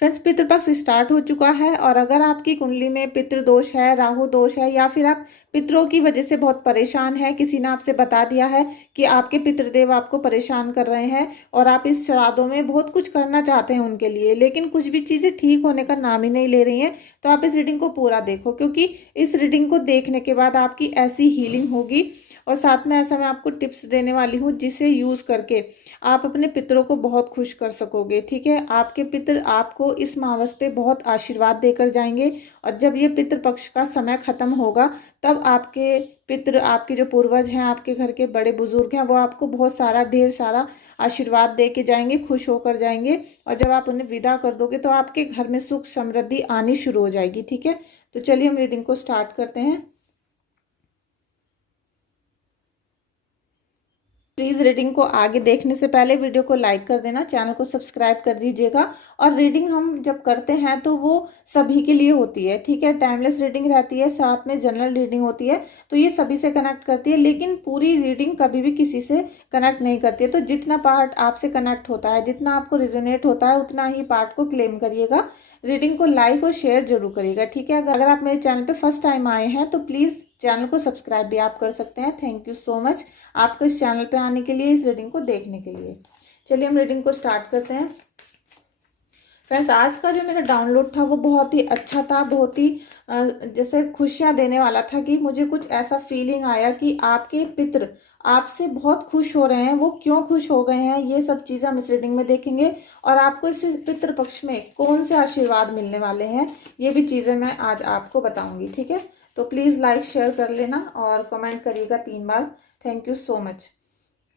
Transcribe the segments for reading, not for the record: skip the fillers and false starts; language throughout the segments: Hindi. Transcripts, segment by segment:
फ्रेंड्स, पितृपक्ष स्टार्ट हो चुका है और अगर आपकी कुंडली में पितृदोष है, राहु दोष है, या फिर आप पितरों की वजह से बहुत परेशान है, किसी ने आपसे बता दिया है कि आपके पितृदेव आपको परेशान कर रहे हैं और आप इस श्राद्धों में बहुत कुछ करना चाहते हैं उनके लिए, लेकिन कुछ भी चीज़ें ठीक होने का नाम ही नहीं ले रही हैं, तो आप इस रीडिंग को पूरा देखो, क्योंकि इस रीडिंग को देखने के बाद आपकी ऐसी हीलिंग होगी और साथ में ऐसा मैं आपको टिप्स देने वाली हूँ जिसे यूज़ करके आप अपने पितरों को बहुत खुश कर सकोगे। ठीक है, आपके पितर आपको इस मावस पे बहुत आशीर्वाद देकर जाएंगे और जब ये पितृ पक्ष का समय खत्म होगा तब आपके पितृ, आपके जो पूर्वज हैं, आपके घर के बड़े बुजुर्ग हैं, वो आपको बहुत सारा ढेर सारा आशीर्वाद दे के जाएंगे, खुश होकर जाएंगे। और जब आप उन्हें विदा कर दोगे तो आपके घर में सुख समृद्धि आनी शुरू हो जाएगी। ठीक है, तो चलिए हम रीडिंग को स्टार्ट करते हैं। प्लीज़ रीडिंग को आगे देखने से पहले वीडियो को लाइक कर देना, चैनल को सब्सक्राइब कर दीजिएगा। और रीडिंग हम जब करते हैं तो वो सभी के लिए होती है। ठीक है, टाइमलेस रीडिंग रहती है, साथ में जनरल रीडिंग होती है, तो ये सभी से कनेक्ट करती है, लेकिन पूरी रीडिंग कभी भी किसी से कनेक्ट नहीं करती है। तो जितना पार्ट आपसे कनेक्ट होता है, जितना आपको रिजोनेट होता है, उतना ही पार्ट को क्लेम करिएगा। रीडिंग को लाइक और शेयर जरूर करिएगा। ठीक है, अगर आप मेरे चैनल पे फर्स्ट टाइम आए हैं तो प्लीज़ चैनल को सब्सक्राइब भी आप कर सकते हैं। थैंक यू सो मच आपको इस चैनल पे आने के लिए, इस रीडिंग को देखने के लिए। चलिए हम रीडिंग को स्टार्ट करते हैं। फ्रेंड्स, आज का जो मेरा डाउनलोड था वो बहुत ही अच्छा था, बहुत ही जैसे खुशियां देने वाला था कि मुझे कुछ ऐसा फीलिंग आया कि आपके पितृ आपसे बहुत खुश हो रहे हैं। वो क्यों खुश हो गए हैं, ये सब चीज़ें हम इस रीडिंग में देखेंगे और आपको इस पितृ पक्ष में कौन से आशीर्वाद मिलने वाले हैं, ये भी चीज़ें मैं आज आपको बताऊंगी। ठीक है, तो प्लीज़ लाइक शेयर कर लेना और कमेंट करिएगा 3 बार। Thank you so much.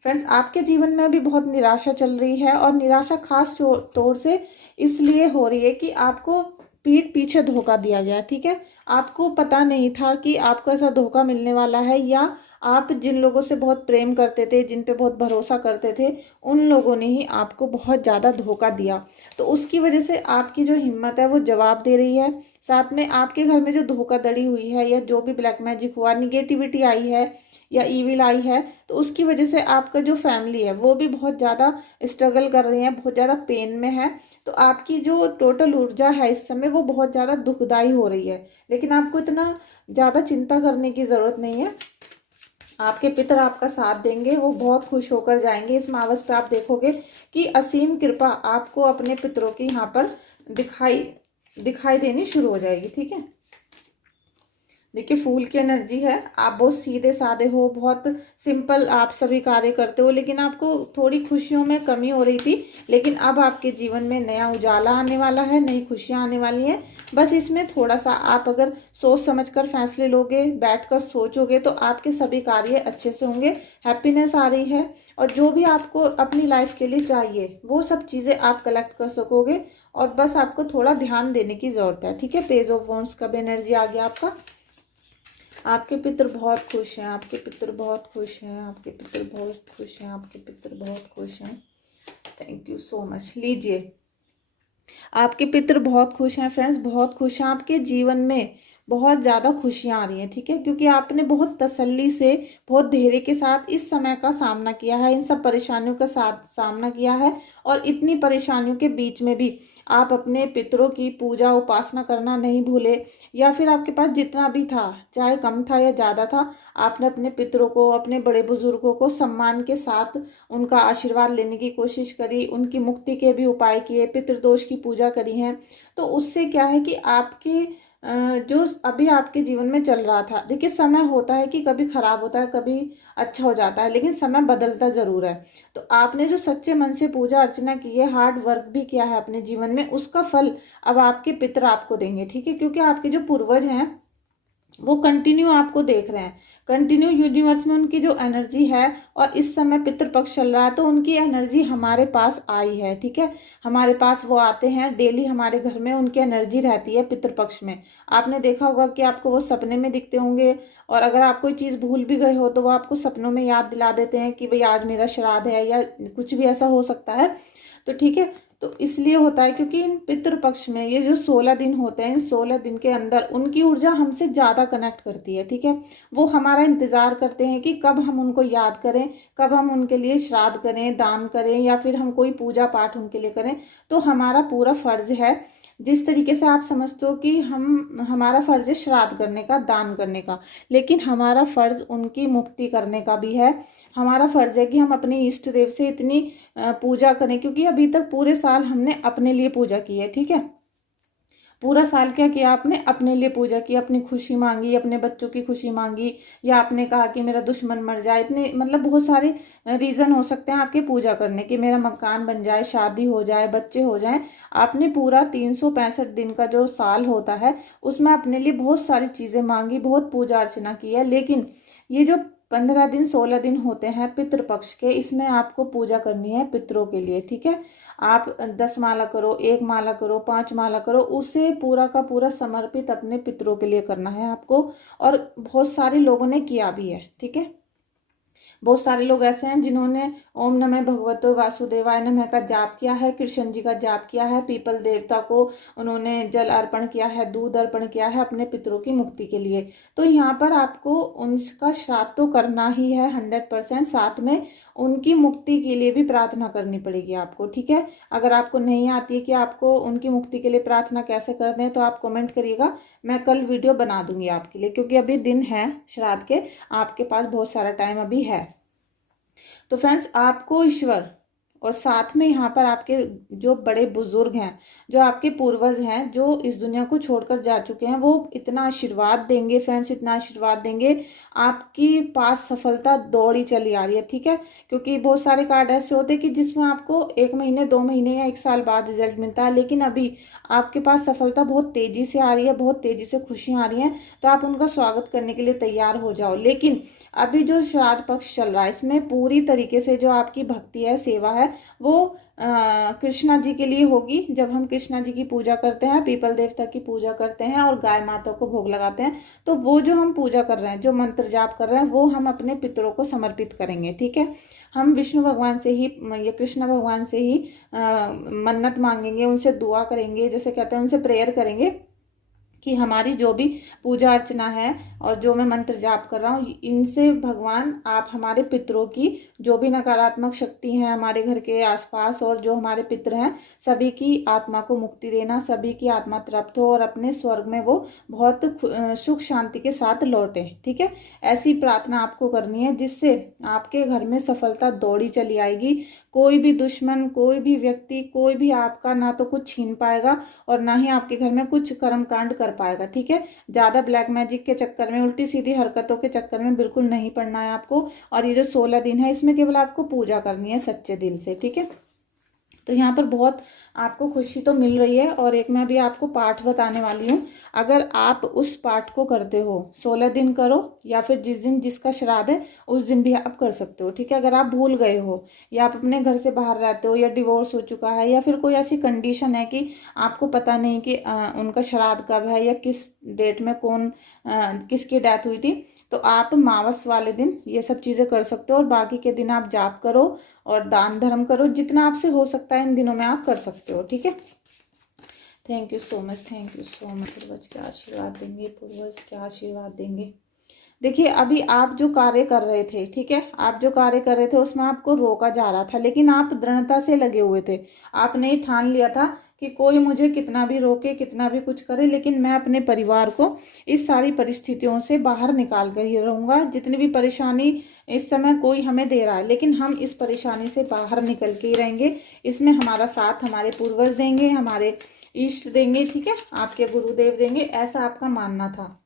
Friends, आपके जीवन में भी बहुत निराशा चल रही है और निराशा खास तौर से इसलिए हो रही है कि आपको पीठ पीछे धोखा दिया गया। ठीक है, आपको पता नहीं था कि आपको ऐसा धोखा मिलने वाला है, या आप जिन लोगों से बहुत प्रेम करते थे, जिन पे बहुत भरोसा करते थे, उन लोगों ने ही आपको बहुत ज़्यादा धोखा दिया। तो उसकी वजह से आपकी जो हिम्मत है वो जवाब दे रही है। साथ में आपके घर में जो धोखाधड़ी हुई है या जो भी ब्लैक मैजिक हुआ, निगेटिविटी आई है या ईविल आई है, तो उसकी वजह से आपका जो फैमिली है वो भी बहुत ज़्यादा स्ट्रगल कर रही है, बहुत ज़्यादा पेन में है। तो आपकी जो टोटल ऊर्जा है इस समय वो बहुत ज़्यादा दुखदाई हो रही है, लेकिन आपको इतना ज़्यादा चिंता करने की ज़रूरत नहीं है। आपके पितर आपका साथ देंगे, वो बहुत खुश होकर जाएंगे। इस मावस पे आप देखोगे कि असीम कृपा आपको अपने पितरों की यहाँ पर दिखाई देनी शुरू हो जाएगी। ठीक है, देखिए फूल की एनर्जी है, आप बहुत सीधे साधे हो, बहुत सिंपल आप सभी कार्य करते हो, लेकिन आपको थोड़ी खुशियों में कमी हो रही थी, लेकिन अब आपके जीवन में नया उजाला आने वाला है, नई खुशियां आने वाली हैं। बस इसमें थोड़ा सा आप अगर सोच समझकर फैसले लोगे, बैठकर सोचोगे, तो आपके सभी कार्य अच्छे से होंगे। हैप्पीनेस आ रही है और जो भी आपको अपनी लाइफ के लिए चाहिए वो सब चीज़ें आप कलेक्ट कर सकोगे, और बस आपको थोड़ा ध्यान देने की ज़रूरत है। ठीक है, पेज ऑफ वॉन्ड्स का भी एनर्जी आ गया आपका। आपके पितर बहुत खुश हैं, आपके पितर बहुत खुश हैं, आपके पितर बहुत खुश हैं, आपके पितर बहुत खुश हैं। Thank you so much. लीजिए, आपके पितर बहुत खुश हैं फ्रेंड्स, बहुत खुश हैं। आपके जीवन में बहुत ज़्यादा खुशियाँ आ रही हैं। ठीक है, क्योंकि आपने बहुत तसल्ली से, बहुत धैर्य के साथ इस समय का सामना किया है, इन सब परेशानियों का साथ सामना किया है, और इतनी परेशानियों के बीच में भी आप अपने पितरों की पूजा उपासना करना नहीं भूले, या फिर आपके पास जितना भी था, चाहे कम था या ज़्यादा था, आपने अपने पितरों को, अपने बड़े बुजुर्गों को सम्मान के साथ उनका आशीर्वाद लेने की कोशिश करी, उनकी मुक्ति के भी उपाय किए, पितृदोष की पूजा करी है। तो उससे क्या है कि आपके जो अभी आपके जीवन में चल रहा था, देखिए समय होता है कि कभी खराब होता है, कभी अच्छा हो जाता है, लेकिन समय बदलता जरूर है। तो आपने जो सच्चे मन से पूजा अर्चना की है, हार्ड वर्क भी किया है अपने जीवन में, उसका फल अब आपके पितर आपको देंगे। ठीक है, क्योंकि आपके जो पूर्वज हैं वो कंटिन्यू आपको देख रहे हैं, कंटिन्यू यूनिवर्स में उनकी जो एनर्जी है, और इस समय पितृपक्ष चल रहा है तो उनकी एनर्जी हमारे पास आई है। ठीक है, हमारे पास वो आते हैं डेली, हमारे घर में उनकी एनर्जी रहती है पितृपक्ष में। आपने देखा होगा कि आपको वो सपने में दिखते होंगे, और अगर आप कोई चीज़ भूल भी गए हो तो वो आपको सपनों में याद दिला देते हैं कि भाई आज मेरा श्राद्ध है, या कुछ भी ऐसा हो सकता है। तो ठीक है, तो इसलिए होता है क्योंकि इन पितृपक्ष में ये जो 16 दिन होते हैं, इन 16 दिन के अंदर उनकी ऊर्जा हमसे ज़्यादा कनेक्ट करती है, ठीक है। वो हमारा इंतज़ार करते हैं कि कब हम उनको याद करें, कब हम उनके लिए श्राद्ध करें, दान करें, या फिर हम कोई पूजा पाठ उनके लिए करें। तो हमारा पूरा फर्ज है, जिस तरीके से आप समझते हो कि हमारा फर्ज है श्राद्ध करने का, दान करने का, लेकिन हमारा फर्ज उनकी मुक्ति करने का भी है। हमारा फर्ज है कि हम अपने इष्ट देव से इतनी पूजा करें, क्योंकि अभी तक पूरे साल हमने अपने लिए पूजा की है, ठीक है। पूरा साल क्या किया आपने, अपने लिए पूजा की, अपनी खुशी मांगी, अपने बच्चों की खुशी मांगी, या आपने कहा कि मेरा दुश्मन मर जाए। इतने मतलब बहुत सारे रीज़न हो सकते हैं आपके पूजा करने के, मेरा मकान बन जाए, शादी हो जाए, बच्चे हो जाए। आपने पूरा 365 दिन का जो साल होता है उसमें अपने लिए बहुत सारी चीज़ें मांगी, बहुत पूजा अर्चना की है। लेकिन ये जो 15 दिन 16 दिन होते हैं पितृपक्ष के, इसमें आपको पूजा करनी है पितरों के लिए, ठीक है। आप 10 माला करो, 1 माला करो, 5 माला करो, उसे पूरा का पूरा समर्पित अपने पितरों के लिए करना है आपको। और बहुत सारे लोगों ने किया भी है, ठीक है। बहुत सारे लोग ऐसे हैं जिन्होंने ओम नमः भगवतो वासुदेवाय नमः का जाप किया है, कृष्ण जी का जाप किया है, पीपल देवता को उन्होंने जल अर्पण किया है, दूध अर्पण किया है अपने पितरों की मुक्ति के लिए। तो यहाँ पर आपको उनका श्राद्ध तो करना ही है 100%, साथ में उनकी मुक्ति के लिए भी प्रार्थना करनी पड़ेगी आपको, ठीक है। अगर आपको नहीं आती है कि आपको उनकी मुक्ति के लिए प्रार्थना कैसे करते हैं, तो आप कमेंट करिएगा, मैं कल वीडियो बना दूंगी आपके लिए, क्योंकि अभी दिन है श्राद्ध के, आपके पास बहुत सारा टाइम अभी है। तो फ्रेंड्स, आपको ईश्वर और साथ में यहाँ पर आपके जो बड़े बुजुर्ग हैं, जो आपके पूर्वज हैं, जो इस दुनिया को छोड़कर जा चुके हैं, वो इतना आशीर्वाद देंगे फ्रेंड्स, इतना आशीर्वाद देंगे, आपकी पास सफलता दौड़ी चली आ रही है, ठीक है। क्योंकि बहुत सारे कार्ड ऐसे होते हैं कि जिसमें आपको 1 महीने 2 महीने या 1 साल बाद रिजल्ट मिलता है, लेकिन अभी आपके पास सफलता बहुत तेजी से आ रही है, बहुत तेजी से खुशियाँ आ रही हैं। तो आप उनका स्वागत करने के लिए तैयार हो जाओ। लेकिन अभी जो श्राद्ध पक्ष चल रहा है, इसमें पूरी तरीके से जो आपकी भक्ति है, सेवा है, वो कृष्णा जी के लिए होगी। जब हम कृष्णा जी की पूजा करते हैं, पीपल देवता की पूजा करते हैं और गाय माता को भोग लगाते हैं, तो वो जो हम पूजा कर रहे हैं, जो मंत्र जाप कर रहे हैं, वो हम अपने पितरों को समर्पित करेंगे, ठीक है। हम विष्णु भगवान से ही या कृष्ण भगवान से ही मन्नत मांगेंगे, उनसे दुआ करेंगे, जैसे कहते हैं उनसे प्रेयर करेंगे कि हमारी जो भी पूजा अर्चना है और जो मैं मंत्र जाप कर रहा हूँ, इनसे भगवान आप हमारे पितरों की जो भी नकारात्मक शक्ति है हमारे घर के आसपास और जो हमारे पितर हैं, सभी की आत्मा को मुक्ति देना, सभी की आत्मा तृप्त हो और अपने स्वर्ग में वो बहुत सुख शांति के साथ लौटे, ठीक है। ऐसी प्रार्थना आपको करनी है, जिससे आपके घर में सफलता दौड़ी चली आएगी। कोई भी दुश्मन, कोई भी व्यक्ति, कोई भी आपका ना तो कुछ छीन पाएगा और ना ही आपके घर में कुछ कर्म कांड कर पाएगा, ठीक है। ज़्यादा ब्लैक मैजिक के चक्कर में, उल्टी सीधी हरकतों के चक्कर में बिल्कुल नहीं पड़ना है आपको। और ये जो 16 दिन है, इसमें केवल आपको पूजा करनी है सच्चे दिल से, ठीक है। तो यहाँ पर बहुत आपको खुशी तो मिल रही है। और एक मैं भी आपको पाठ बताने वाली हूँ। अगर आप उस पाठ को करते हो, 16 दिन करो, या फिर जिस दिन जिसका श्राद्ध है उस दिन भी आप कर सकते हो, ठीक है। अगर आप भूल गए हो, या आप अपने घर से बाहर रहते हो, या डिवोर्स हो चुका है, या फिर कोई ऐसी कंडीशन है कि आपको पता नहीं कि उनका श्राद्ध कब है या किस डेट में कौन किसकी डेथ हुई थी, तो आप मावस वाले दिन ये सब चीज़ें कर सकते हो। और बाकी के दिन आप जाप करो और दान धर्म करो, जितना आपसे हो सकता है इन दिनों में आप कर सकते हो, ठीक है। Thank you so much, thank you so much. पूर्वज क्या आशीर्वाद देंगे, पूर्वज क्या आशीर्वाद देंगे। देखिए, अभी आप जो कार्य कर रहे थे, ठीक है, आप जो कार्य कर रहे थे उसमें आपको रोका जा रहा था, लेकिन आप दृढ़ता से लगे हुए थे। आपने ठान लिया था कि कोई मुझे कितना भी रोके, कितना भी कुछ करे, लेकिन मैं अपने परिवार को इस सारी परिस्थितियों से बाहर निकाल कर ही रहूँगा। जितनी भी परेशानी इस समय कोई हमें दे रहा है, लेकिन हम इस परेशानी से बाहर निकल के ही रहेंगे। इसमें हमारा साथ हमारे पूर्वज देंगे, हमारे इष्ट देंगे, ठीक है, आपके गुरुदेव देंगे, ऐसा आपका मानना था।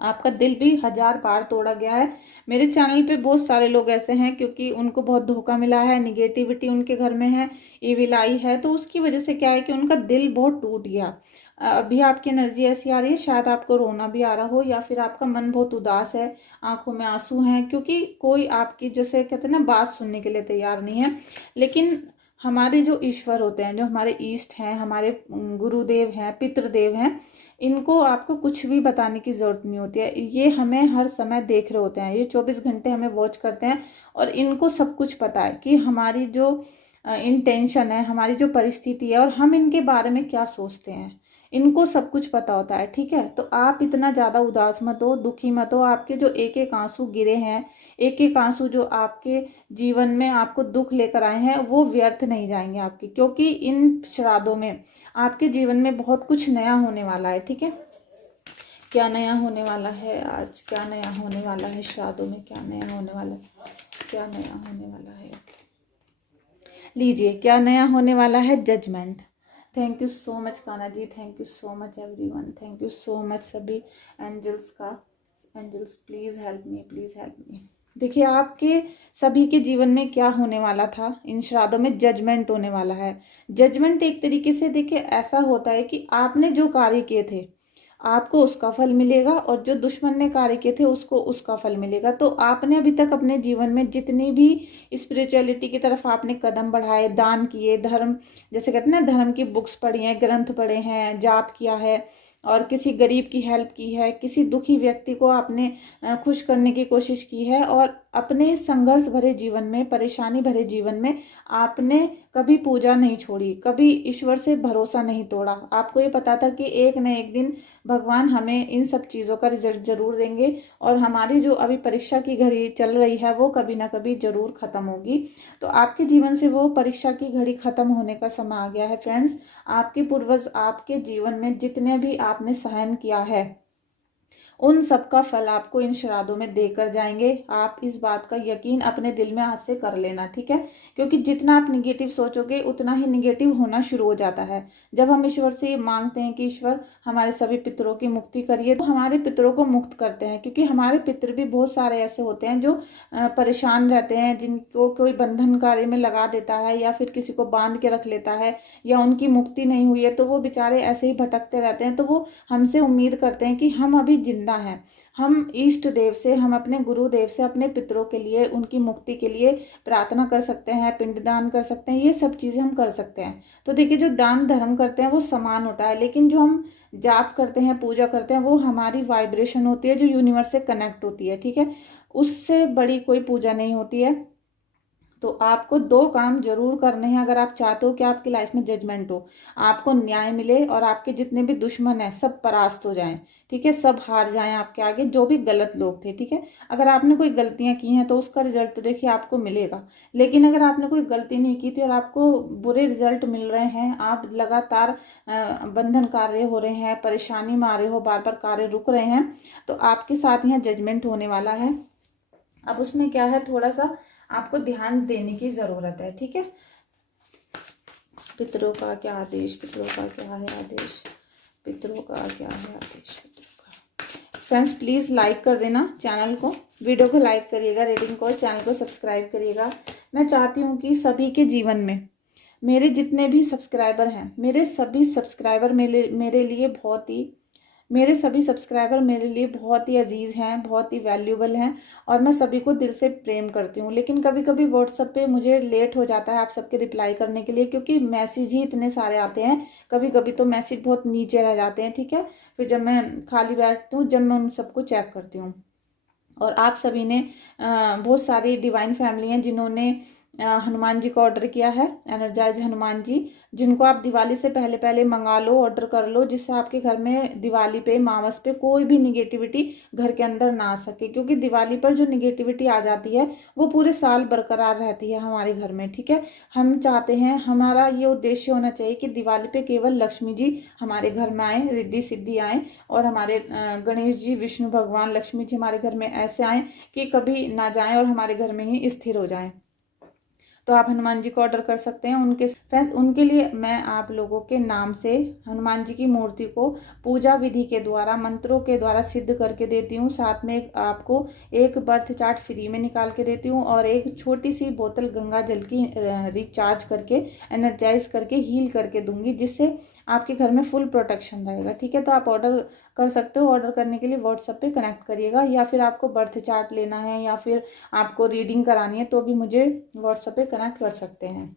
आपका दिल भी 1000 बार तोड़ा गया है। मेरे चैनल पे बहुत सारे लोग ऐसे हैं, क्योंकि उनको बहुत धोखा मिला है, निगेटिविटी उनके घर में है, ईविल आई है, तो उसकी वजह से क्या है कि उनका दिल बहुत टूट गया। अभी आपकी एनर्जी ऐसी आ रही है, शायद आपको रोना भी आ रहा हो, या फिर आपका मन बहुत उदास है, आंखों में आंसू हैं, क्योंकि कोई आपकी, जैसे कहते हैं ना, बात सुनने के लिए तैयार नहीं है। लेकिन हमारे जो ईश्वर होते हैं, जो हमारे ईष्ट हैं, हमारे गुरुदेव हैं, पितृदेव हैं, इनको आपको कुछ भी बताने की ज़रूरत नहीं होती है। ये हमें हर समय देख रहे होते हैं, ये 24 घंटे हमें वॉच करते हैं, और इनको सब कुछ पता है कि हमारी जो इंटेंशन है, हमारी जो परिस्थिति है और हम इनके बारे में क्या सोचते हैं, इनको सब कुछ पता होता है। ठीक है, तो आप इतना ज़्यादा उदास मत हो, दुखी मत हो। आपके जो एक एक आंसू गिरे हैं, एक एक आंसू जो आपके जीवन में आपको दुख लेकर आए हैं, वो व्यर्थ नहीं जाएंगे आपके, क्योंकि इन श्राद्धों में आपके जीवन में बहुत कुछ नया होने वाला है। ठीक है, क्या नया होने वाला है आज, क्या नया होने वाला है श्राद्धों में, क्या नया होने वाला है, क्या नया होने वाला है, लीजिए क्या नया होने वाला है, judgement. Thank you so much Kanha ji, thank you so much everyone, thank you so much सभी एंजल्स का। Angels please help me, please help me. देखिए आपके सभी के जीवन में क्या होने वाला था, इन श्राद्धों में जजमेंट होने वाला है। जजमेंट एक तरीके से देखिए ऐसा होता है कि आपने जो कार्य किए थे आपको उसका फल मिलेगा, और जो दुश्मन ने कार्य किए थे उसको उसका फल मिलेगा। तो आपने अभी तक अपने जीवन में जितनी भी स्पिरिचुअलिटी की तरफ आपने कदम बढ़ाए, दान किए, धर्म जैसे कहते हैं ना, धर्म की बुक्स पढ़ी हैं, ग्रंथ पढ़े हैं, जाप किया है, और किसी गरीब की हेल्प की है, किसी दुखी व्यक्ति को आपने खुश करने की कोशिश की है, और अपने संघर्ष भरे जीवन में, परेशानी भरे जीवन में आपने कभी पूजा नहीं छोड़ी, कभी ईश्वर से भरोसा नहीं तोड़ा। आपको ये पता था कि एक न एक दिन भगवान हमें इन सब चीज़ों का रिजल्ट जरूर देंगे, और हमारी जो अभी परीक्षा की घड़ी चल रही है वो कभी ना कभी जरूर खत्म होगी। तो आपके जीवन से वो परीक्षा की घड़ी खत्म होने का समय आ गया है फ्रेंड्स। आपके पूर्वज आपके जीवन में जितने भी आपने सहन किया है, उन सब का फल आपको इन श्राद्धों में देकर जाएंगे। आप इस बात का यकीन अपने दिल में आज से कर लेना, ठीक है, क्योंकि जितना आप निगेटिव सोचोगे उतना ही निगेटिव होना शुरू हो जाता है। जब हम ईश्वर से ये मांगते हैं कि ईश्वर हमारे सभी पितरों की मुक्ति करिए, तो हमारे पितरों को मुक्त करते हैं, क्योंकि हमारे पितर भी बहुत सारे ऐसे होते हैं जो परेशान रहते हैं, जिनको कोई बंधन कार्य में लगा देता है, या फिर किसी को बांध के रख लेता है, या उनकी मुक्ति नहीं हुई है, तो वो बेचारे ऐसे ही भटकते रहते हैं। तो वो हमसे उम्मीद करते हैं कि हम अभी जिंदा हैं, हम इष्ट देव से, हम अपने गुरुदेव से अपने पितरों के लिए, उनकी मुक्ति के लिए प्रार्थना कर सकते हैं, पिंडदान कर सकते हैं, ये सब चीज़ें हम कर सकते हैं। तो देखिए जो दान धर्म करते हैं वो समान होता है, लेकिन जो हम जाप करते हैं, पूजा करते हैं, वो हमारी वाइब्रेशन होती है जो यूनिवर्स से कनेक्ट होती है, ठीक है, उससे बड़ी कोई पूजा नहीं होती है। तो आपको दो काम जरूर करने हैं अगर आप चाहते हो कि आपकी लाइफ में जजमेंट हो, आपको न्याय मिले और आपके जितने भी दुश्मन हैं सब परास्त हो जाएं, ठीक है, सब हार जाएं आपके आगे, जो भी गलत लोग थे, ठीक है। अगर आपने कोई गलतियां की हैं तो उसका रिजल्ट तो देखिए आपको मिलेगा, लेकिन अगर आपने कोई गलती नहीं की थी और आपको बुरे रिजल्ट मिल रहे हैं, आप लगातार बंधन कार्य हो रहे हैं, परेशानी में आ रहे हो, बार बार कार्य रुक रहे हैं, तो आपके साथ यहाँ जजमेंट होने वाला है। अब उसमें क्या है, थोड़ा सा आपको ध्यान देने की जरूरत है, ठीक है। पितरों का क्या आदेश, पितरों का क्या है आदेश, पितरों का क्या है आदेश, पितरों का। फ्रेंड्स प्लीज लाइक कर देना चैनल को, वीडियो को लाइक करिएगा, रीडिंग को, चैनल को सब्सक्राइब करिएगा। मैं चाहती हूँ कि सभी के जीवन में, मेरे जितने भी सब्सक्राइबर हैं, मेरे सभी सब्सक्राइबर मेरे सभी सब्सक्राइबर मेरे लिए बहुत ही अजीज़ हैं, बहुत ही वैल्यूबल हैं, और मैं सभी को दिल से प्रेम करती हूँ। लेकिन कभी कभी व्हाट्सएप पे मुझे लेट हो जाता है आप सबके रिप्लाई करने के लिए, क्योंकि मैसेज ही इतने सारे आते हैं, कभी कभी तो मैसेज बहुत नीचे रह जाते हैं, ठीक है। फिर जब मैं खाली बैठती हूँ, जब मैं उन सबको चेक करती हूँ। और आप सभी ने बहुत सारी डिवाइन फैमिली हैं जिन्होंने हनुमान जी को ऑर्डर किया है, एनर्जाइज हनुमान जी, जिनको आप दिवाली से पहले पहले मंगा लो, ऑर्डर कर लो, जिससे आपके घर में दिवाली पे, मावस पे कोई भी निगेटिविटी घर के अंदर ना आ सके, क्योंकि दिवाली पर जो निगेटिविटी आ जाती है वो पूरे साल बरकरार रहती है हमारे घर में, ठीक है। हम चाहते हैं, हमारा ये उद्देश्य होना चाहिए कि दिवाली पे केवल लक्ष्मी जी हमारे घर में आए, रिद्धि सिद्धि आए, और हमारे गणेश जी, विष्णु भगवान, लक्ष्मी जी हमारे घर में ऐसे आए कि कभी ना जाएं और हमारे घर में ही स्थिर हो जाएं। तो आप हनुमान जी को ऑर्डर कर सकते हैं। उनके फ्रेंड्स, उनके लिए मैं आप लोगों के नाम से हनुमान जी की मूर्ति को पूजा विधि के द्वारा, मंत्रों के द्वारा सिद्ध करके देती हूँ। साथ में आपको एक बर्थ चार्ट फ्री में निकाल के देती हूँ, और एक छोटी सी बोतल गंगा जल की रिचार्ज करके, एनर्जाइज करके, हील करके दूंगी, जिससे आपके घर में फुल प्रोटेक्शन रहेगा, ठीक है। तो आप ऑर्डर कर सकते हो। ऑर्डर करने के लिए व्हाट्सएप पे कनेक्ट करिएगा, या फिर आपको बर्थ चार्ट लेना है, या फिर आपको रीडिंग करानी है, तो भी मुझे व्हाट्सएप पे कनेक्ट कर सकते हैं।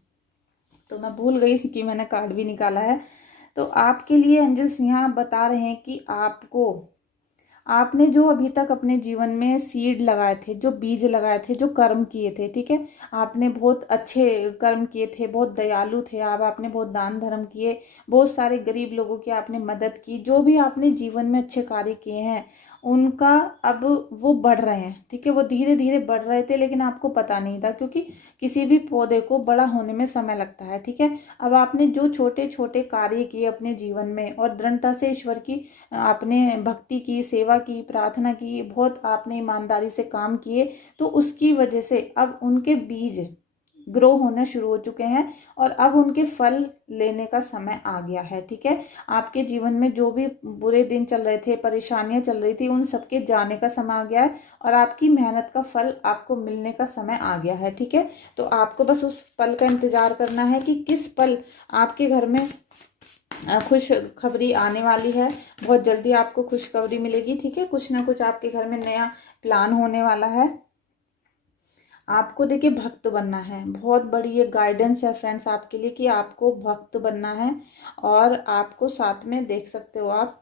तो मैं भूल गई कि मैंने कार्ड भी निकाला है। तो आपके लिए एंजल्स यहाँ बता रहे हैं कि आपको आपने जो अभी तक अपने जीवन में सीड लगाए थे, जो बीज लगाए थे, जो कर्म किए थे, ठीक है, आपने बहुत अच्छे कर्म किए थे, बहुत दयालु थे आप, आपने बहुत दान धर्म किए, बहुत सारे गरीब लोगों की आपने मदद की, जो भी आपने जीवन में अच्छे कार्य किए हैं उनका अब वो बढ़ रहे हैं, ठीक है, वो धीरे धीरे बढ़ रहे थे लेकिन आपको पता नहीं था, क्योंकि किसी भी पौधे को बड़ा होने में समय लगता है, ठीक है। अब आपने जो छोटे छोटे कार्य किए अपने जीवन में और दृढ़ता से ईश्वर की आपने भक्ति की, सेवा की, प्रार्थना की, बहुत आपने ईमानदारी से काम किए, तो उसकी वजह से अब उनके बीज ग्रो होना शुरू हो चुके हैं और अब उनके फल लेने का समय आ गया है, ठीक है। आपके जीवन में जो भी बुरे दिन चल रहे थे, परेशानियां चल रही थी, उन सबके जाने का समय आ गया है और आपकी मेहनत का फल आपको मिलने का समय आ गया है, ठीक है। तो आपको बस उस पल का इंतजार करना है कि किस पल आपके घर में खुशखबरी आने वाली है। बहुत जल्दी आपको खुशखबरी मिलेगी, ठीक है। कुछ ना कुछ आपके घर में नया प्लान होने वाला है। आपको देखिए भक्त बनना है, बहुत बड़ी ये गाइडेंस है फ्रेंड्स आपके लिए कि आपको भक्त बनना है। और आपको साथ में देख सकते हो आप,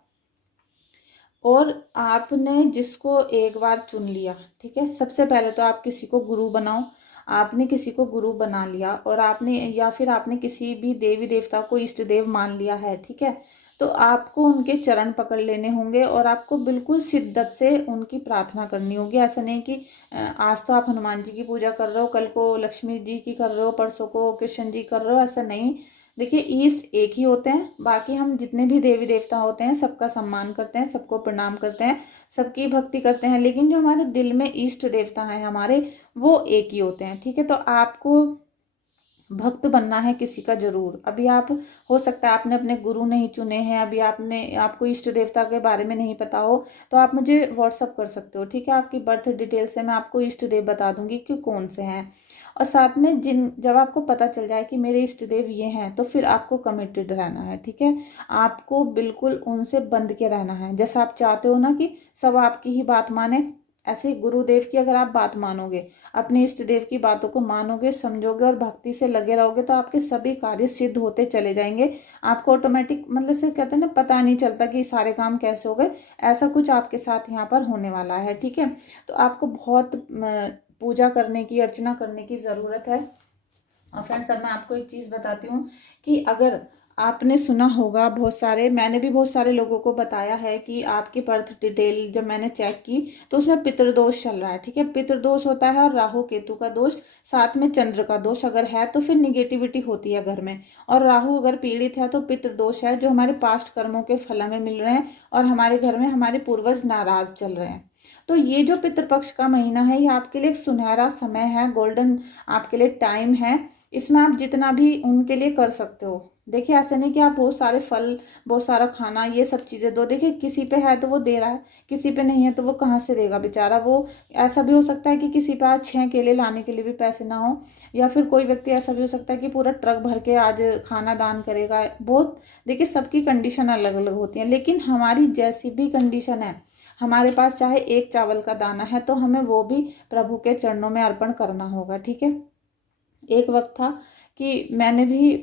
और आपने जिसको एक बार चुन लिया, ठीक है, सबसे पहले तो आप किसी को गुरु बनाओ। आपने किसी को गुरु बना लिया और आपने, या फिर आपने किसी भी देवी देवता को इष्ट देव मान लिया है, ठीक है, तो आपको उनके चरण पकड़ लेने होंगे और आपको बिल्कुल शिद्दत से उनकी प्रार्थना करनी होगी। ऐसा नहीं कि आज तो आप हनुमान जी की पूजा कर रहे हो, कल को लक्ष्मी जी की कर रहे हो, परसों को कृष्ण जी कर रहे हो, ऐसा नहीं। देखिए ईष्ट एक ही होते हैं, बाकी हम जितने भी देवी देवता होते हैं सबका सम्मान करते हैं, सबको प्रणाम करते हैं, सबकी भक्ति करते हैं, लेकिन जो हमारे दिल में इष्ट देवता हैं हमारे, वो एक ही होते हैं, ठीक है। तो आपको भक्त बनना है किसी का जरूर। अभी आप, हो सकता है आपने अपने गुरु नहीं चुने हैं, अभी आपको इष्ट देवता के बारे में नहीं पता हो, तो आप मुझे व्हाट्सअप कर सकते हो, ठीक है। आपकी बर्थ डिटेल से मैं आपको इष्ट देव बता दूंगी कि कौन से हैं। और साथ में जब आपको पता चल जाए कि मेरे इष्ट देव ये हैं, तो फिर आपको कमिटेड रहना है, ठीक है। आपको बिल्कुल उनसे बंध के रहना है। जैसा आप चाहते हो ना कि सब आपकी ही बात माने, ऐसे ही गुरुदेव की अगर आप बात मानोगे, अपने इष्ट देव की बातों को मानोगे, समझोगे और भक्ति से लगे रहोगे, तो आपके सभी कार्य सिद्ध होते चले जाएंगे। आपको ऑटोमेटिक, मतलब से कहते हैं ना, पता नहीं चलता कि सारे काम कैसे हो गए, ऐसा कुछ आपके साथ यहाँ पर होने वाला है, ठीक है। तो आपको बहुत पूजा करने की, अर्चना करने की ज़रूरत है। और फ्रेंड्स अब मैं आपको एक चीज़ बताती हूँ कि अगर आपने सुना होगा, बहुत सारे, मैंने भी बहुत सारे लोगों को बताया है कि आपकी बर्थ डिटेल जब मैंने चेक की तो उसमें पितृदोष चल रहा है, ठीक है। पितृदोष होता है और राहु केतु का दोष, साथ में चंद्र का दोष अगर है तो फिर निगेटिविटी होती है घर में। और राहु अगर पीड़ित है तो पितृदोष है, जो हमारे पास्ट कर्मों के फल हमें मिल रहे हैं और हमारे घर में हमारे पूर्वज नाराज चल रहे हैं। तो ये जो पितृपक्ष का महीना है, ये आपके लिए एक सुनहरा समय है, गोल्डन आपके लिए टाइम है। इसमें आप जितना भी उनके लिए कर सकते हो। देखिए ऐसा नहीं कि आप बहुत सारे फल, बहुत सारा खाना, ये सब चीज़ें दो। देखिए किसी पे है तो वो दे रहा है, किसी पे नहीं है तो वो कहाँ से देगा बेचारा। वो ऐसा भी हो सकता है कि किसी पे आज 6 केले लाने के लिए भी पैसे ना हो, या फिर कोई व्यक्ति ऐसा भी हो सकता है कि पूरा ट्रक भर के आज खाना दान करेगा। बहुत, देखिए सबकी कंडीशन अलग अलग होती है, लेकिन हमारी जैसी भी कंडीशन है, हमारे पास चाहे एक चावल का दाना है तो हमें वो भी प्रभु के चरणों में अर्पण करना होगा, ठीक है। एक वक्त था कि मैंने भी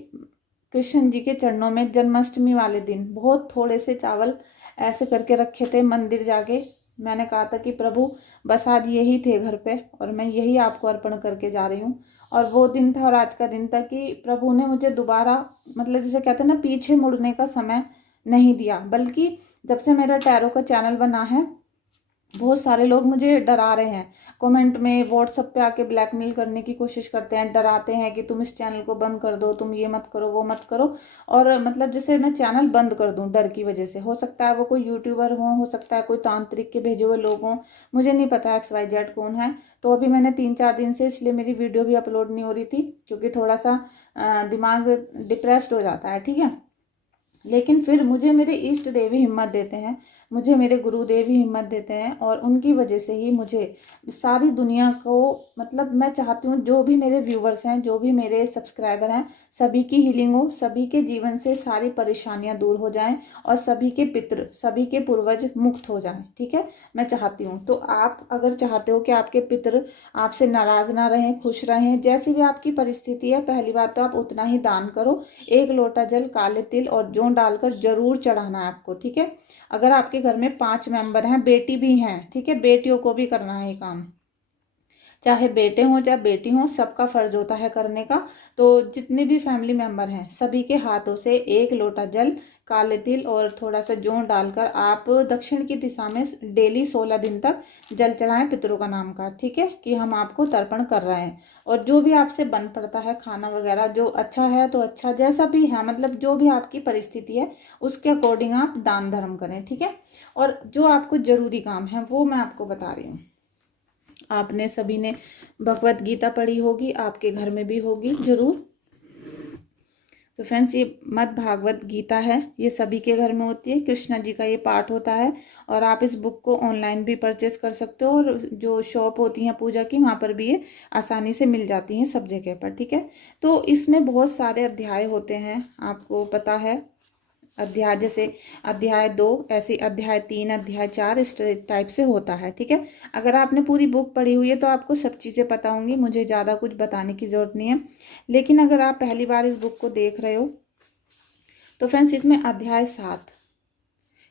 कृष्ण जी के चरणों में जन्माष्टमी वाले दिन बहुत थोड़े से चावल ऐसे करके रखे थे, मंदिर जाके मैंने कहा था कि प्रभु बस आज यही थे घर पे और मैं यही आपको अर्पण करके जा रही हूँ। और वो दिन था और आज का दिन था कि प्रभु ने मुझे दोबारा, मतलब जैसे कहते हैं ना, पीछे मुड़ने का समय नहीं दिया। बल्कि जब से मेरा टैरो का चैनल बना है, बहुत सारे लोग मुझे डरा रहे हैं, कमेंट में, व्हाट्सएप पे आके ब्लैकमेल करने की कोशिश करते हैं, डराते हैं कि तुम इस चैनल को बंद कर दो, तुम ये मत करो, वो मत करो। और मतलब जैसे मैं चैनल बंद कर दूं डर की वजह से। हो सकता है वो कोई यूट्यूबर हो सकता है कोई तांत्रिक के भेजे हुए लोग हों, मुझे नहीं पता XYZ कौन है। तो अभी मैंने 3-4 दिन से, इसलिए मेरी वीडियो भी अपलोड नहीं हो रही थी, क्योंकि थोड़ा सा दिमाग डिप्रेस्ड हो जाता है, ठीक है। लेकिन फिर मुझे मेरे इष्ट देव ही हिम्मत देते हैं, मुझे मेरे गुरुदेव ही हिम्मत देते हैं, और उनकी वजह से ही मुझे सारी दुनिया को, मतलब मैं चाहती हूँ जो भी मेरे व्यूवर्स हैं, जो भी मेरे सब्सक्राइबर हैं, सभी की हीलिंग हो, सभी के जीवन से सारी परेशानियाँ दूर हो जाएं और सभी के पितृ, सभी के पूर्वज मुक्त हो जाएं, ठीक है। मैं चाहती हूँ। तो आप अगर चाहते हो कि आपके पितृ आपसे नाराज ना रहें, खुश रहें, जैसी भी आपकी परिस्थिति है, पहली बात तो आप उतना ही दान करो। 1 लोटा जल काले तिल और जौ डालकर जरूर चढ़ाना है आपको, ठीक है। अगर आपके घर में 5 मेंबर हैं, बेटी भी हैं, ठीक है, बेटियों को भी करना है ये काम, चाहे बेटे हों चाहे बेटी हों, सबका फर्ज होता है करने का। तो जितने भी फैमिली मेंबर हैं सभी के हाथों से 1 लोटा जल, काले तिल और थोड़ा सा जौं डालकर आप दक्षिण की दिशा में डेली 16 दिन तक जल चढ़ाएं पितरों का नाम का, ठीक है, कि हम आपको तर्पण कर रहे हैं। और जो भी आपसे बन पड़ता है खाना वगैरह, जो अच्छा है तो अच्छा, जैसा भी है मतलब जो भी आपकी परिस्थिति है उसके अकॉर्डिंग आप दान धर्म करें, ठीक है। और जो आपको जरूरी काम है वो मैं आपको बता रही हूँ। आपने सभी ने भगवत गीता पढ़ी होगी, आपके घर में भी होगी जरूर। तो फ्रेंड्स, ये मद् भागवत गीता है, ये सभी के घर में होती है, कृष्णा जी का ये पाठ होता है। और आप इस बुक को ऑनलाइन भी परचेज कर सकते हो, और जो शॉप होती हैं पूजा की वहाँ पर भी ये आसानी से मिल जाती हैं सब जगह पर, ठीक है। तो इसमें बहुत सारे अध्याय होते हैं, आपको पता है, अध्याय जैसे अध्याय 2, ऐसे अध्याय 3, अध्याय 4 इस टाइप से होता है, ठीक है। अगर आपने पूरी बुक पढ़ी हुई है तो आपको सब चीज़ें पता होंगी, मुझे ज़्यादा कुछ बताने की ज़रूरत नहीं है। लेकिन अगर आप पहली बार इस बुक को देख रहे हो तो फ्रेंड्स, इसमें अध्याय 7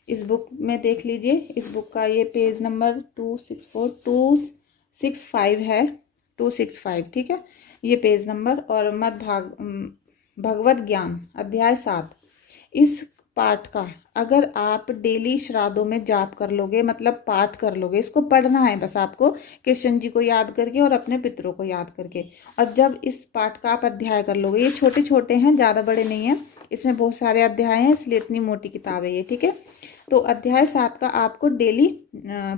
इस बुक में देख लीजिए। इस बुक का ये पेज नंबर 265 है, 265, ठीक है, ये पेज नंबर। और भगवत ज्ञान अध्याय 7, इस पाठ का अगर आप डेली श्राद्धों में जाप कर लोगे, मतलब पाठ कर लोगे, इसको पढ़ना है बस आपको, कृष्ण जी को याद करके और अपने पितरों को याद करके। और जब इस पाठ का आप अध्याय कर लोगे, ये छोटे छोटे हैं, ज़्यादा बड़े नहीं हैं, इसमें बहुत सारे अध्याय हैं इसलिए इतनी मोटी किताब है ये, ठीक है। तो अध्याय 7 का आपको डेली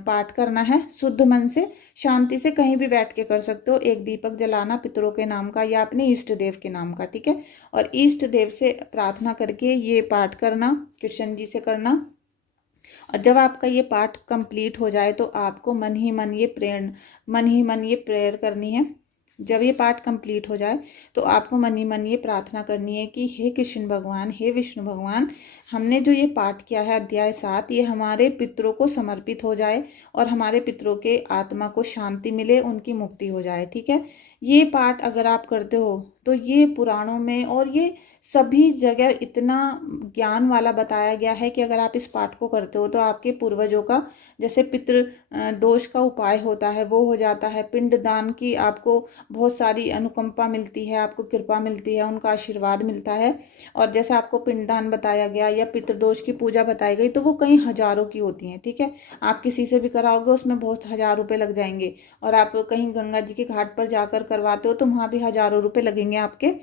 पाठ करना है, शुद्ध मन से, शांति से, कहीं भी बैठ के कर सकते हो। एक दीपक जलाना पितरों के नाम का या अपने इष्ट देव के नाम का, ठीक है। और इष्ट देव से प्रार्थना करके ये पाठ करना, कृष्ण जी से करना। और जब आपका ये पाठ कंप्लीट हो जाए तो आपको मन ही मन ये प्रेयर करनी है। जब ये पाठ कंप्लीट हो जाए तो आपको मन ही मन ये प्रार्थना करनी है कि हे कृष्ण भगवान, हे विष्णु भगवान, हमने जो ये पाठ किया है अध्याय 7, ये हमारे पितरों को समर्पित हो जाए और हमारे पितरों के आत्मा को शांति मिले, उनकी मुक्ति हो जाए, ठीक है। ये पाठ अगर आप करते हो तो ये पुराणों में और ये सभी जगह इतना ज्ञान वाला बताया गया है कि अगर आप इस पाठ को करते हो तो आपके पूर्वजों का, जैसे पितृ दोष का उपाय होता है वो हो जाता है, पिंड दान की आपको बहुत सारी अनुकंपा मिलती है, आपको कृपा मिलती है, उनका आशीर्वाद मिलता है। और जैसे आपको पिंडदान बताया गया या पितृदोष की पूजा बताई गई तो वो कई हजारों की होती हैं, ठीक है। आप किसी से भी कराओगे उसमें बहुत 1000 रुपये लग जाएंगे, और आप कहीं गंगा जी के घाट पर जाकर करवाते हो तो वहाँ भी हजारों रुपये लगेंगे आपके।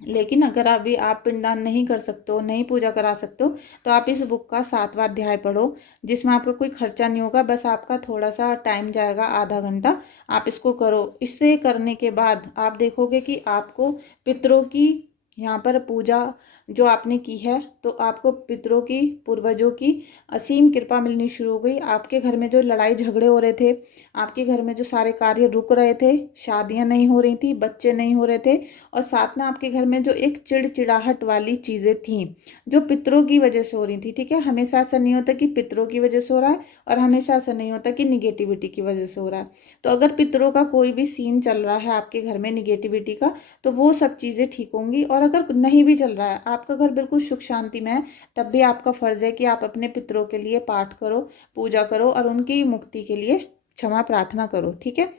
लेकिन अगर अभी आप पिंडदान नहीं कर सकते हो, नहीं पूजा करा सकते हो, तो आप इस बुक का 7वां अध्याय पढ़ो, जिसमें आपका कोई खर्चा नहीं होगा, बस आपका थोड़ा सा टाइम जाएगा, आधा घंटा। आप इसको करो, इससे करने के बाद आप देखोगे कि आपको पितरों की यहाँ पर पूजा जो आपने की है तो आपको पितरों की, पूर्वजों की असीम कृपा मिलनी शुरू हो गई। आपके घर में जो लड़ाई झगड़े हो रहे थे, आपके घर में जो सारे कार्य रुक रहे थे, शादियां नहीं हो रही थी, बच्चे नहीं हो रहे थे, और साथ में आपके घर में जो एक चिड़चिड़ाहट वाली चीज़ें थीं जो पितरों की वजह से हो रही थी, ठीक है। हमेशा ऐसा नहीं होता कि पितरों की वजह से हो रहा है, और हमेशा ऐसा नहीं होता कि निगेटिविटी की वजह से हो रहा है। तो अगर पितरों का कोई भी सीन चल रहा है आपके घर में निगेटिविटी का, तो वो सब चीज़ें ठीक होंगी। और अगर नहीं भी चल रहा है, आपका घर बिल्कुल सुख शांति में है, तब भी आपका फर्ज है कि आप अपने पितरों के लिए पाठ करो, पूजा करो और उनकी मुक्ति के लिए क्षमा प्रार्थना करो, ठीक है।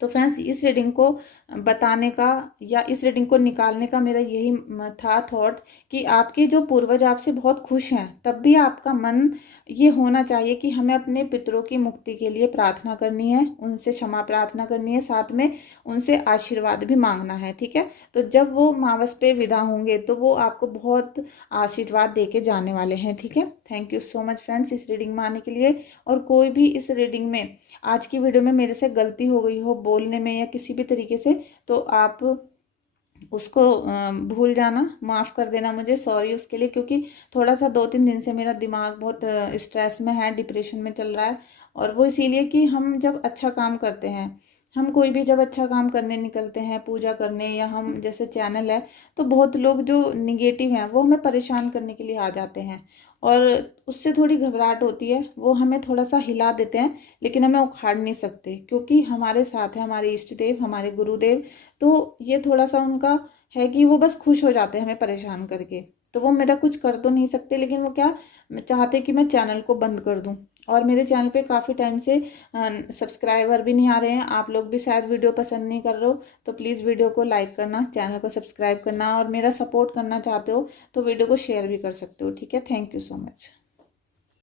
तो फ्रेंड्स, इस रीडिंग को बताने का या इस रीडिंग को निकालने का मेरा यही था थॉट कि आपके जो पूर्वज आपसे बहुत खुश हैं, तब भी आपका मन ये होना चाहिए कि हमें अपने पितरों की मुक्ति के लिए प्रार्थना करनी है, उनसे क्षमा प्रार्थना करनी है, साथ में उनसे आशीर्वाद भी मांगना है, ठीक है। तो जब वो मावस पे विदा होंगे तो वो आपको बहुत आशीर्वाद दे के जाने वाले हैं, ठीक है। Thank you so much friends इस रीडिंग में आने के लिए। और कोई भी इस रीडिंग में, आज की वीडियो में मेरे से गलती हो गई हो बोलने में या किसी भी तरीके से, तो आप उसको भूल जाना, माफ़ कर देना मुझे, सॉरी उसके लिए। क्योंकि थोड़ा सा 2-3 दिन से मेरा दिमाग बहुत स्ट्रेस में है, डिप्रेशन में चल रहा है। और वो इसीलिए कि हम जब अच्छा काम करते हैं, हम कोई भी जब अच्छा काम करने निकलते हैं, पूजा करने, या हम जैसे चैनल है, तो बहुत लोग जो निगेटिव हैं वो हमें परेशान करने के लिए आ जाते हैं, और उससे थोड़ी घबराहट होती है, वो हमें थोड़ा सा हिला देते हैं, लेकिन हमें उखाड़ नहीं सकते, क्योंकि हमारे साथ है हमारे इष्ट देव, हमारे गुरुदेव। तो ये थोड़ा सा उनका है कि वो बस खुश हो जाते हैं हमें परेशान करके। तो वो मेरा कुछ कर तो नहीं सकते, लेकिन वो क्या चाहते कि मैं चैनल को बंद कर दूं। और मेरे चैनल पे काफ़ी टाइम से सब्सक्राइबर भी नहीं आ रहे हैं, आप लोग भी शायद वीडियो पसंद नहीं कर रहे हो। तो प्लीज़ वीडियो को लाइक करना, चैनल को सब्सक्राइब करना, और मेरा सपोर्ट करना चाहते हो तो वीडियो को शेयर भी कर सकते हो। ठीक है, थैंक यू सो मच।